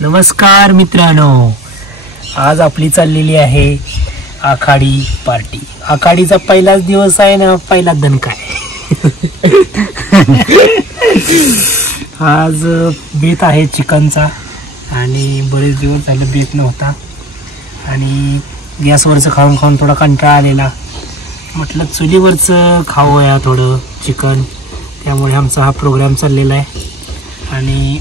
नमस्कार मित्रांनो, आज आपली चाललेली आहे आखाडी पार्टी. आखाडीचा पहिलाच दिवस आहे ना, पहिला दणका आहे. आज बेत आहे चिकनचा आणि बरेच दिवस झाले बेत नव्हता आणि गॅसवरचं खाऊन खाऊन थोडा कंटाळा आलेला. म्हटलं चुलीवरचं खाऊया थोडं चिकन, त्यामुळे आमचा हा प्रोग्राम चाललेला आहे. आणि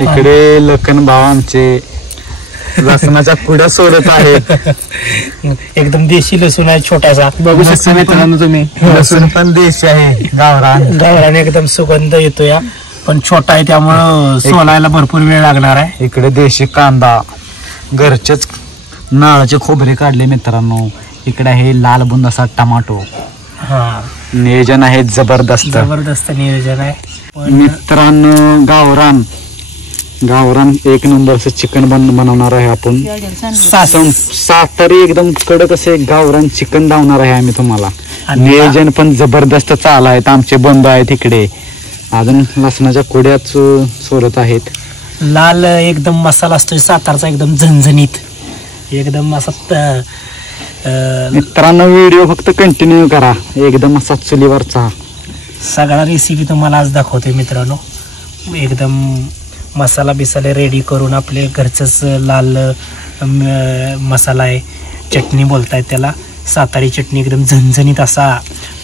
इकडे लखन भाव आमचे लसणाच्या पुढ्या सोडत आहेत. एकदम देशी लसूण आहे, छोटासा. बघू शकता मित्रांनो तुम्ही, लसूण पण देशी आहे, गावरान. गावरान एकदम सुगंध येतो या, पण छोटा आहे त्यामुळं सोलायला भरपूर वेळ लागणार आहे. इकडे देशी कांदा, घरचेच नाळाचे खोबरे काढले मित्रांनो. इकडे आहे लाल बुंद असा टमाटो. हा, नियोजन आहे जबरदस्त जबरदस्त नियोजन आहे मित्रांनो. गावरान गावरान एक नंबरचं चिकन बनवणार आहे आपण. सातारी एकदम कडक असे गावरान चिकन लावणार आहे आम्ही तुम्हाला. नियोजन पण जबरदस्त चालू आहेत. आमचे बंधू आहेत इकडे, अजून लसणाच्या कुड्याच सोडत आहेत. लाल एकदम मसाला असतो सातारचा, एकदम झणझणीत, एकदम असा. मित्रांनो व्हिडिओ फक्त कंटिन्यू करा, एकदम असा चुलीवरचा सगळा रेसिपी तुम्हाला आज दाखवते मित्रांनो. एकदम मसाला बिसाले रेडी करून आपले घरचंच लाल मसाला आहे, चटणी बोलतायत त्याला, सातारी चटणी. एकदम झणझणीत असा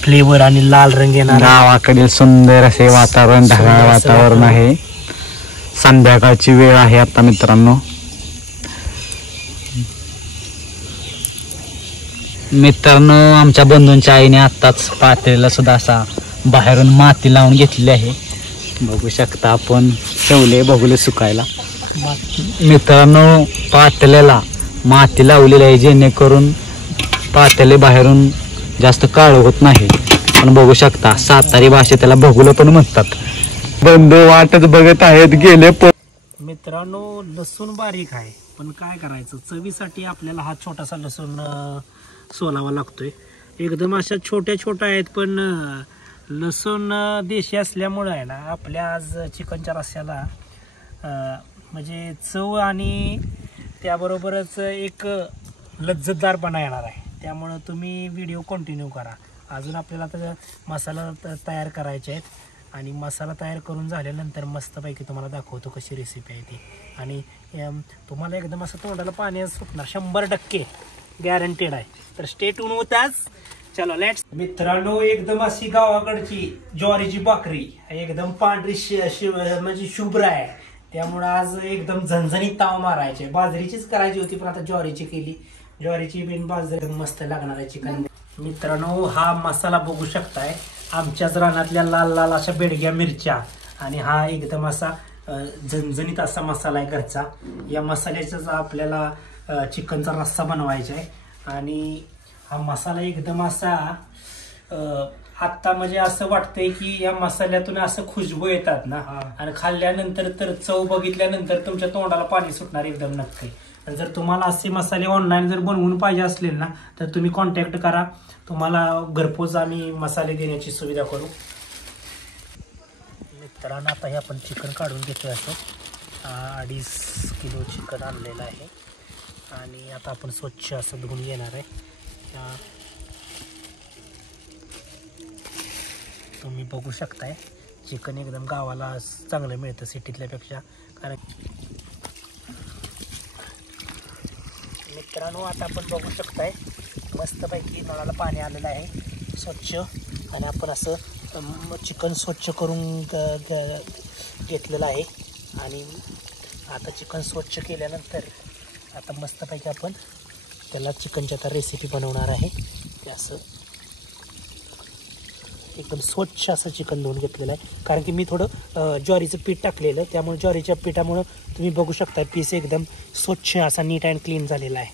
फ्लेवर आणि लाल रंग येणार. गावाकडे सुंदर असे वातावरण, ढगाळ वातावरण आहे. संध्याकाळची वेळ आहे आता मित्रांनो. मित्रांनो आमच्या बंधूंच्या आईने आत्ताच पातेल्याला सुद्धा असा बाहेरून माती लावून घेतलेली आहे. बघू शकता आपण, ठेवले बघूले सुकायला. मित्रांनो पातेल्याला माती लावलेली आहे, जेणेकरून पातेले बाहेरून जास्त काळं होत नाही. पण बघू शकता सातारी भाषेत त्याला बघुलं पण म्हणतात. बंधू वाटच बघत आहेत गेले. मित्रांनो लसूण बारीक आहे, पण काय करायचं, चवीसाठी आपल्याला हा छोटासा लसूण सोलावा लागतोय. एकदम अशा छोट्या छोट्या आहेत, पण लसूण देशी असल्यामुळं आहे ना, आपल्या आज चिकनच्या रस्स्याला म्हणजे चव आणि त्याबरोबरच एक लज्जतदारपणा येणार आहे. त्यामुळं तुम्ही व्हिडिओ कंटिन्यू करा. अजून आपल्याला तर मसाला तयार करायचे आहेत आणि मसाला तयार करून झाल्यानंतर मस्तपैकी तुम्हाला दाखवतो कशी रेसिपी आहे ती. आणि तुम्हाला एकदम असं तोंडाला पाणी सुटणार, 100% गॅरंटेड आहे. तर स्टे ट्यून होताच. चलो लेट्स. मित्रांनो एकदम अशी गावाकडची ज्वारीची भाकरी, एकदम पांढरी म्हणजे शुभ्र आहे, त्यामुळं आज एकदम झणझणीत ताव मारायचे. बाजरीचीच करायची होती, पण आता ज्वारीची केली. ज्वारीची बिन बाजरी मस्त लागणार आहे चिकन. मित्रांनो हा मसाला बघू शकताय, आमच्याच रानातल्या लाल लाल अशा बेडग्या मिरच्या, आणि हा एकदम असा झणझणीत असा मसाला आहे घरचा. या मसाल्याचा आपल्याला चिकनचा रस्सा बनवायचा आहे. आणि हा मसाला एकदम असा आत्ता म्हणजे असं वाटतंय की या मसाल्यातून असं खुशबू येतात ना, आणि खाल्ल्यानंतर तर चव बघितल्यानंतर तुमच्या तोंडाला पाणी सुटणार एकदम नक्की. आणि जर तुम्हाला असे मसाले ऑनलाईन जर बनवून पाहिजे असले ना, तर तुम्ही कॉन्टॅक्ट करा, तुम्हाला घरपोच आम्ही मसाले देण्याची सुविधा करू. मित्रांनो आता हे आपण चिकन काढून घेतोय. असं 2.5 किलो चिकन आणलेलं आहे आणि आता आपण स्वच्छ असं धुवून घेणार आहे. तुम्ही बघू शकताय चिकन एकदम गावाला चांगलं मिळतं सिटीतल्यापेक्षा. कारण मित्रांनो आता आपण बघू शकताय मस्तपैकी नळाला पाणी आलेलं आहे स्वच्छ, आणि आपण असं चिकन स्वच्छ करून घेतलेलं आहे. आणि आता चिकन स्वच्छ केल्यानंतर आता मस्तपैकी आपण त्याला चिकनची आता रेसिपी बनवणार आहे. ते असं एकदम स्वच्छ असं चिकन धुवून घेतलेलं आहे, कारण की मी थोडं ज्वारीचं पीठ टाकलेलं, त्यामुळे ज्वारीच्या पिठामुळं तुम्ही बघू शकता पीस एकदम स्वच्छ असा नीट अँड क्लीन झालेला आहे.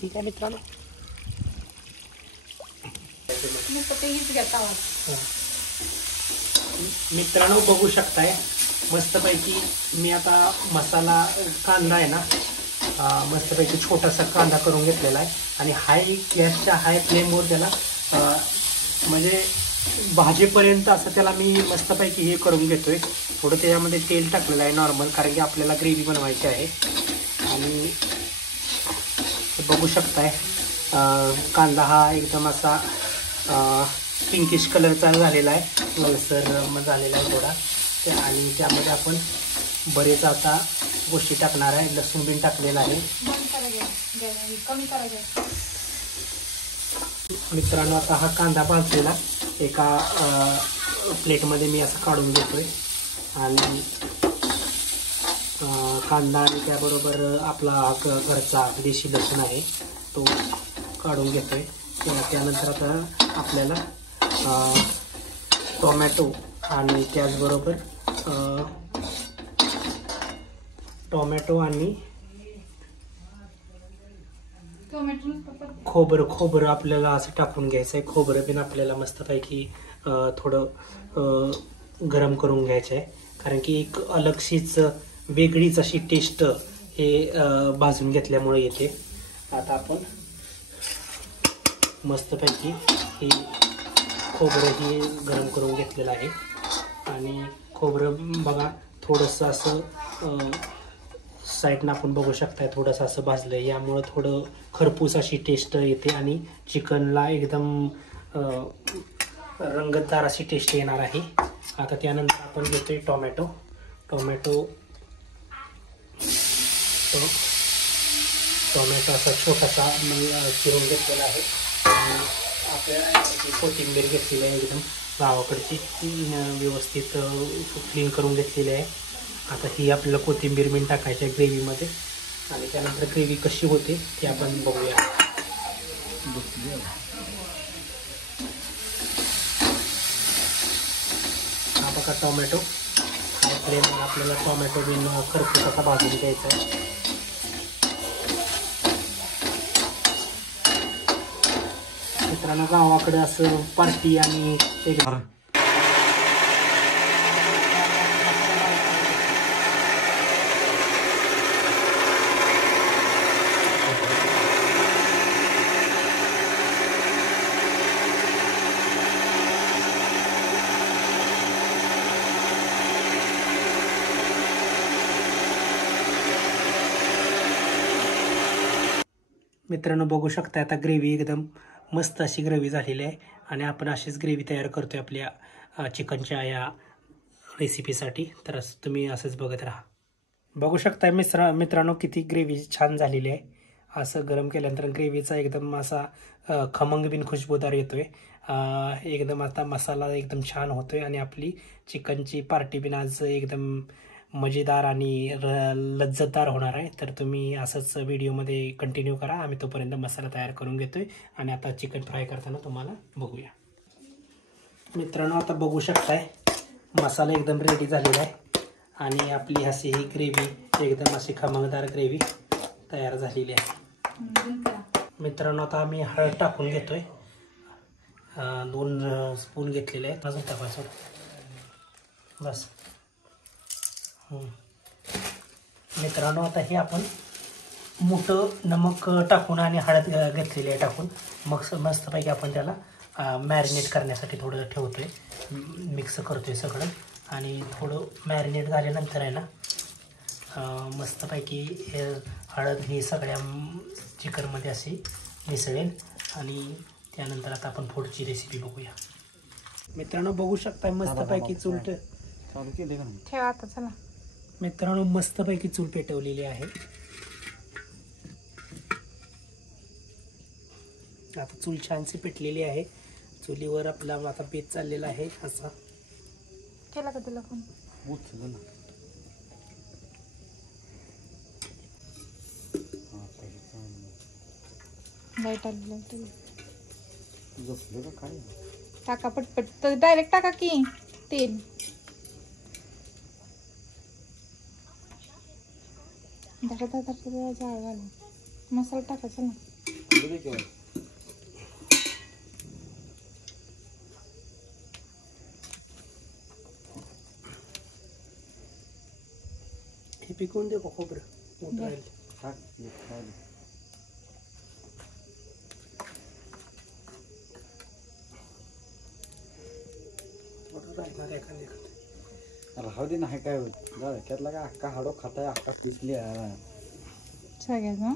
ठीक आहे मित्रांनो. मित्रांनो बघू शकताय मस्तपैकी मी आता मसाला कांदा आहे ना, मस्तपैकी छोटासा कांदा करून घेतलेला आहे आणि गॅसच्या हाय फ्लेमवर त्याला म्हणजे भाजीपर्यंत असं त्याला मी मस्तपैकी हे करून घेतोय. थोडं त्याच्यामध्ये तेल टाकलेलं आहे नॉर्मल, कारण की आपल्याला ग्रेव्ही बनवायची आहे. आणि बघू शकताय कांदा हा एकदम असा पिंकिश कलरचा झालेला आहे, लालसर झालेला आहे थोडा. आणि त्यामध्ये आपण बरेच आता गोष्टी टाकणार आहे. लसूण बिन टाकलेला आहे. मित्रांनो, आता हा कांदा भाजलेला एका प्लेटमध्ये मी असं काढून घेतोय. आणि कांदा आणि त्याबरोबर आपला घरचा देशी लसूण आहे तो काढून घेतोय. त्यानंतर आता आपल्याला टोमॅटो आणि त्याचबरोबर टोमॅटो आणि खोबरं आपल्याला असं टाकून घ्यायचं आहे. खोबरं बिन आपल्याला मस्तपैकी थोडं गरम करून घ्यायचं आहे, कारण की एक अलगशीच वेगळीच अशी टेस्ट हे भाजून घेतल्यामुळे येते. आता आपण मस्तपैकी ही खोबरं ही गरम करून घेतलेलं आहे. आणि खोबरं बघा थोडंसं असं साईडनं आपण बघू शकताय थोडंसं असं भाजलं आहे. यामुळं थोडं खरपूस अशी टेस्ट येते आणि चिकनला एकदम रंगतदार अशी टेस्ट येणार आहे. आता त्यानंतर आपण घेतोय टोमॅटो असा छोटासा चिरून घेतलेला आहे. आणि आपल्या कोथिंबीर घेतलेली आहे एकदम गावाकडची, व्यवस्थित क्लीन करून घेतलेली आहे. आता ही आपल्याला कोथिंबीर बिन टाकायची आहे ग्रेव्हीमध्ये. आणि त्यानंतर ग्रेव्ही कशी होते ते आपण बघूया. हा बघा टोमॅटो, हाय फ्लेमवर आपल्याला टोमॅटो बिन खरपूस असा भाजून घ्यायचा आहे. मित्रांनो, गावाकडे असं पार्टी आणि मित्रांनो बघू शकता आता ग्रेव्ही एकदम मस्त अशी ग्रेव्ही झालेली आहे. आणि आपण अशीच ग्रेव्ही तयार करतोय आपल्या चिकनच्या या रेसिपीसाठी. तर तुम्ही असंच बघत राहा. बघू शकता मित्रांनो किती ग्रेव्ही छान झालेली आहे. असं गरम केल्यानंतर ग्रेव्हीचा एकदम असा खमंग बिन खुशबूदार येतोय. एकदम आता मसाला एकदम छान होतोय. आणि आपली चिकनची पार्टी बिन आज एकदम मजेदार आणि लज्जतदार होणार आहे. तर तुम्ही असंच व्हिडिओमध्ये कंटिन्यू करा. आम्ही तोपर्यंत मसाला तयार करून घेतोय. आणि आता चिकन फ्राय करताना तुम्हाला बघूया. मित्रांनो, आता बघू शकताय मसाला एकदम रेडी झालेला आहे. आणि आपली अशी ही ग्रेव्ही एकदम अशी खमंगदार ग्रेव्ही तयार झालेली आहे. मित्रांनो, आता आम्ही हळद टाकून घेतोय. 2 स्पून घेतलेले आहेत. अजून टाकायचं बस. मित्रांनो, आता हे आपण मोठं नमक टाकून आणि हळद घेतलेली आहे टाकून मस्तपैकी आपण त्याला मॅरिनेट करण्यासाठी थोडं ठेवतोय. मिक्स करतोय सगळं. आणि थोडं मॅरिनेट झाल्यानंतर आहे ना मस्तपैकी हळद ही सगळ्या चिकनमध्ये अशी मिसळेल. आणि त्यानंतर आता आपण पुढची रेसिपी बघूया. मित्रांनो, बघू शकता मस्तपैकी चूल चालू केले का ठेवा आता. चला मित्रांनो, मस्तपैकी चूल पेटवलेली आहे. आता चूल छानशी पेटलेली आहे. चुलीवर आपला आता बेत चाललेला आहे असा. केला का तुला फोन? उचल ना. लाईट आली लाईट आली. झोपलं का काय? टाका पटपट. तर डायरेक्ट टाका की तेल. धडा जाळ घाला. मसाला टाकायचा ना. हे पिकवून दे खोबरं मोठं राहील. थोडं राहणार एखादं. राहू दे नाही काय होत त्यातला काय अक्का हाडो खाताय अक्का पिसली सगळ्याचं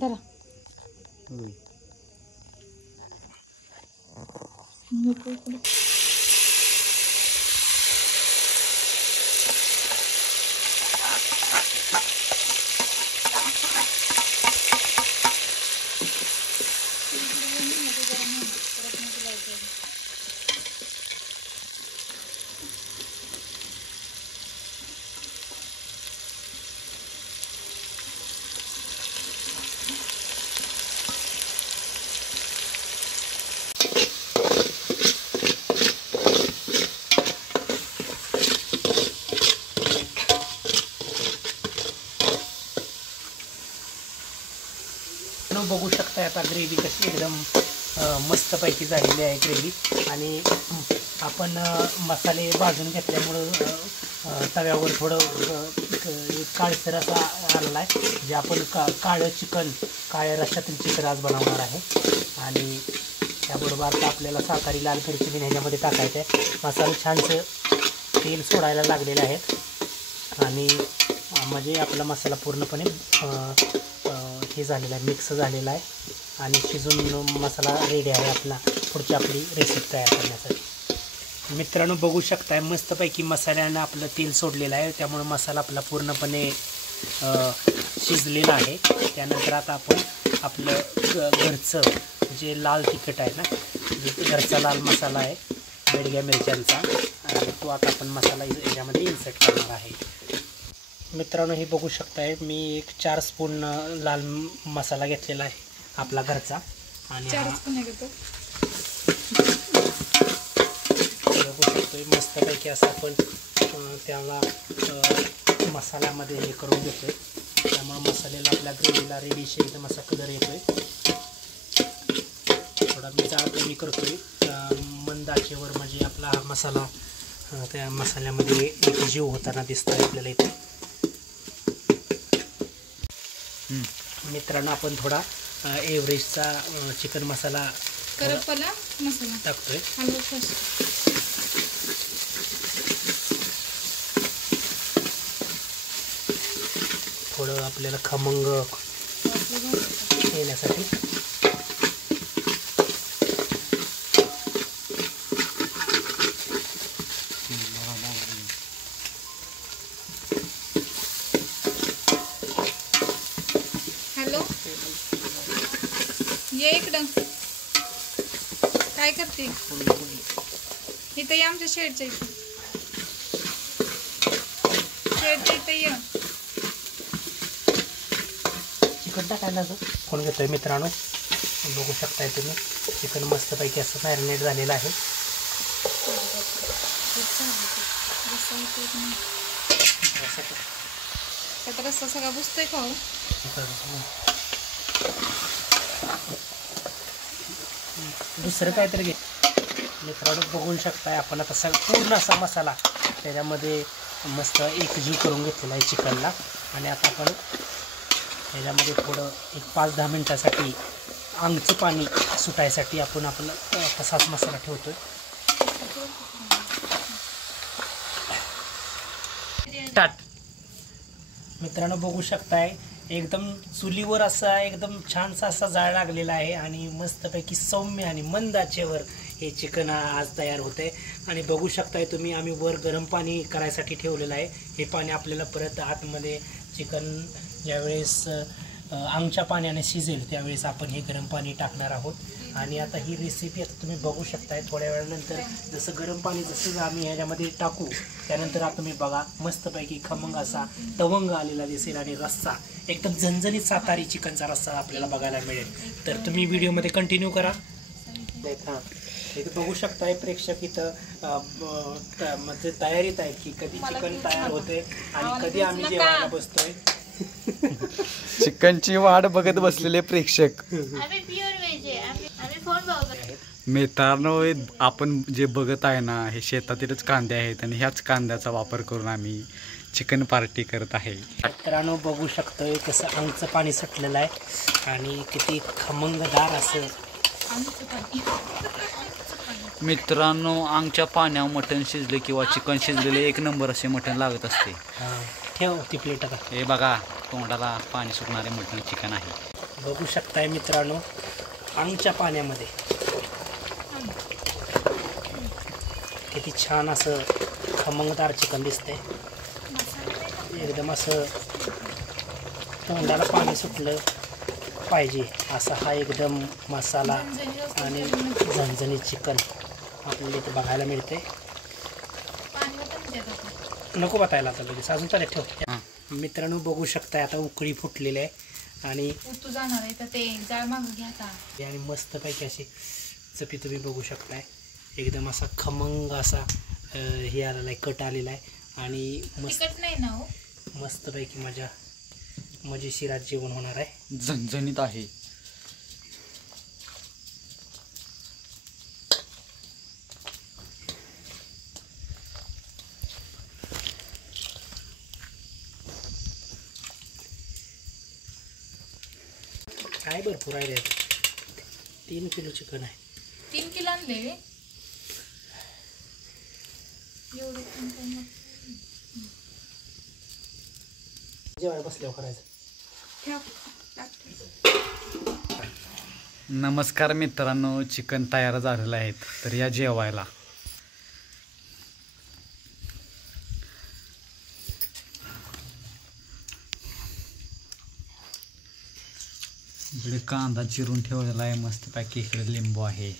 धरा बघू शकताय आता ग्रेव्ही कशी एकदम मस्तपैकी झालेली आहे ग्रेव्ही. आणि आपण मसाले भाजून घेतल्यामुळं तव्यावर थोडं काळसर असा आलेला आहे. जे आपण काळं चिकन काळ्या रश्श्यातील चिकन आज बनवणार आहे. आणि त्याबरोबर आता आपल्याला सातारी लाल मिरची बी ह्याच्यामध्ये टाकायचं आहे. मसाले छानसं तेल सोडायला लागलेले आहेत. आणि म्हणजे आपला मसाला पूर्णपणे हे झालेला आहे, मिक्स झालेला आहे. आणि शिजून मसाला रेडी आहे आपला पुढची आपली रेसिपी तयार करण्यासाठी. मित्रांनो बघू शकताय मस्तपैकी मसाल्यानं आपलं तेल सोडलेलं आहे. त्यामुळे मसाला आपला पूर्णपणे शिजलेला आहे. त्यानंतर आता आपण आपलं घरचं जे लाल तिखट आहे ना, घरचा लाल मसाला आहे बेडग्या मिरच्यांचा, आणि तो आता आपण मसाला याच्यामध्ये इन्सर्ट करणार आहे. मित्रांनो हे बघू शकताय मी एक 4 स्पून लाल मसाला घेतलेला आहे आपला घरचा. आणि 4 स्पून घेतो. बघू शकतोय मस्तपैकी असं आपण त्याला मसाल्यामध्ये हे करून घेतोय. त्यामुळे मसाल्याला आपल्या ग्रेव्हीला रेडीशी एकदम असा कलर येतोय. थोडा मी जाळ कमी करतोय मंद आचेवर, म्हणजे आपला हा मसाला त्या मसाल्यामध्ये एक जीव होताना दिसतोय आपल्याला इथे. मित्रांनो आपण थोडा एव्हरेस्टचा चिकन मसाला करपला मसाला टाकतोय. हलवा फर्स्ट. थोडं आपल्याला खमंग येण्यासाठी. हॅलो ये इकडं. काय करते इथं? या आमच्या शेडच्या इथं. शेडच्या इथं ये. चिकन टाकायला फोन घेतोय मित्रांनो. बघू शकताय तुम्ही चिकन मस्तपैकी असं मॅरिनेट झालेलं आहे. त्यात रस्सा सगळा बुजतोय का? दुसरं काहीतरी घे मित्रांनो. बघू शकताय आपण आता पूर्ण असा मसाला त्याच्यामध्ये मस्त एकजीव करून घेतलेला आहे चिकनला. आणि आता आपण त्याच्यामध्ये थोडं एक 5-10 मिनटासाठी अंगचं पाणी सुटायसाठी आपण तसाच मसाला ठेवतोय. टाट. मित्रांनो बघू शकताय एकदम चुलीवर असा एकदम छानसा असा जाळ लागलेला आहे. आणि मस्तपैकी सौम्य आणि मंद आचेवर हे चिकन आज तयार होते. आणि बघू शकताय तुम्ही आम्ही वर गरम पाणी करायसाठी ठेवलेलं आहे. हे पाणी आपल्याला परत आतमध्ये चिकन ज्यावेळेस अंगच्या पाण्याने शिजेल त्यावेळेस आपण हे गरम पाणी टाकणार आहोत. आणि आता ही रेसिपी आता तुम्ही बघू शकताय थोड्या वेळानंतर जसं गरम पाणी जसं आम्ही ह्याच्यामध्ये टाकू त्यानंतर आता तुम्ही बघा मस्तपैकी खमंग असा तवंग आलेला दिसेल. आणि रस्सा एकदम झणझणीत सातारी चिकनचा रस्सा आपल्याला बघायला मिळेल. तर तुम्ही व्हिडिओमध्ये कंटिन्यू करा. हां इथं बघू शकताय प्रेक्षक इथं म्हणजे तयारीत आहे की कधी चिकन तयार होते आणि कधी आम्ही जेवायला बसतोय. चिकनची वाट बघत बसलेले प्रेक्षक. मित्रांनो आपण जे बघत आहे ना हे शेतातीलच कांदे आहेत आणि ह्याच कांद्याचा वापर करून आम्ही चिकन पार्टी करत आहे. मित्रांनो बघू शकतोय कसं अंगचं पाणी सुटलेलं आहे आणि किती खमंगदार असं मित्रांनो, आमच्या पाण्यावर मटण शिजले किंवा चिकन शिजलेले एक नंबर असे मटण लागत असते. ठेव ती प्लेट आता. हे बघा, तोंडाला पाणी सुटणारे मटण चिकन आहे. बघू शकताय मित्रांनो, आमच्या पाण्यामध्ये किती छान असं खमंगदार चिकन दिसतंय. एकदम असं तोंडाला पाणी सुटलं पाहिजे असा हा एकदम मसाला आणि झणझणीत चिकन आपल्याला इथे बघायला मिळते. नको बतायला आता लगेच, अजून चालेल ठेव. मित्रांनो बघू शकताय आता उकळी फुटलेली आहे आणि तू जाणार आहे तर ते जाळ मागून घ्या आता. आणि मस्तपैकी अशी चपी तुम्ही बघू शकताय. एकदम असा खमंग असा हे आलेला आहे, कट आलेला आहे आणि तिखट नाही ना हो. मस्तपैकी मजेशीर जेवण होणार आहे. झणझणीत आहे. काय भरपूर आहे रे, 3 किलो चिकन आहे. 3 किलो आणले एवढे. जेवायला बसल्यावर करायचं. ठेव. नमस्कार मित्रांनो, चिकन तयार झालेलं आहे. तर या जेवायला. इकडे कांदा चिरून ठेवलेला आहे मस्तपैकी. इकडे लिंबू आहे.